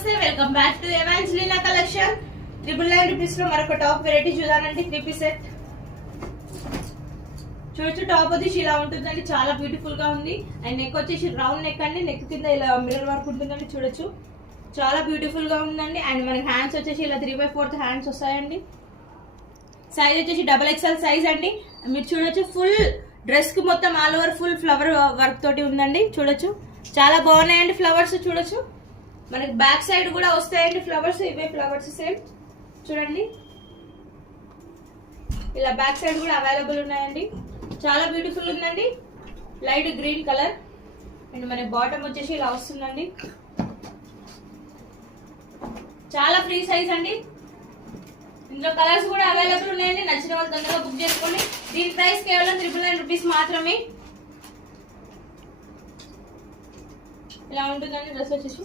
నమస్తే, welcome back to Evangelina collection. 999 rupees లో మరొక టాప్ వెరైటీ చూడాలండి. 3 పీస్ సెట్ చూడొచ్చు. టాప్ వచ్చేసి ఇలా ఉంటుందండి, చాలా బ్యూటిఫుల్ గా ఉంది. అండ్ నెక్ వచ్చేసి రౌండ్ నెక్ అండి, నెక్ కింద ఇలా మిర్రర్ వర్క్ ఉంటుందండి. చూడొచ్చు, చాలా బ్యూటిఫుల్ గా ఉందండి. అండ్ మనకి హ్యాండ్స్ వచ్చేసి ఇలా 3/4 హ్యాండ్స్ వస్తాయండి. సైజ్ వచ్చేసి XXL సైజ్ అండి. మీరు చూడొచ్చు, ఫుల్ డ్రెస్ కి మొత్తం all over full flower work తోటి ఉందండి. చూడొచ్చు, చాలా బాగున్నాయండి ఫ్లవర్స్. చూడొచ్చు, మనకి బ్యాక్ సైడ్ కూడా వస్తాయండి ఫ్లవర్స్. ఇవే ఫ్లవర్స్ సేమ్ చూడండి, ఇలా బ్యాక్ సైడ్ కూడా అవైలబుల్ ఉన్నాయండి. చాలా బ్యూటిఫుల్ ఉందండి, లైట్ గ్రీన్ కలర్. అండ్ మన బాటమ్ వచ్చేసి ఇలా వస్తుందండి, చాలా ఫ్రీ సైజ్ అండి. ఇందులో కలర్స్ కూడా అవైలబుల్ ఉన్నాయండి. నచ్చిన వాళ్ళు తొందరగా బుక్ చేసుకోండి. దీని ప్రైస్ కేవలం 999 రూపీస్ మాత్రమే. ఇలా ఉంటుందండి డ్రెస్ వచ్చేసి.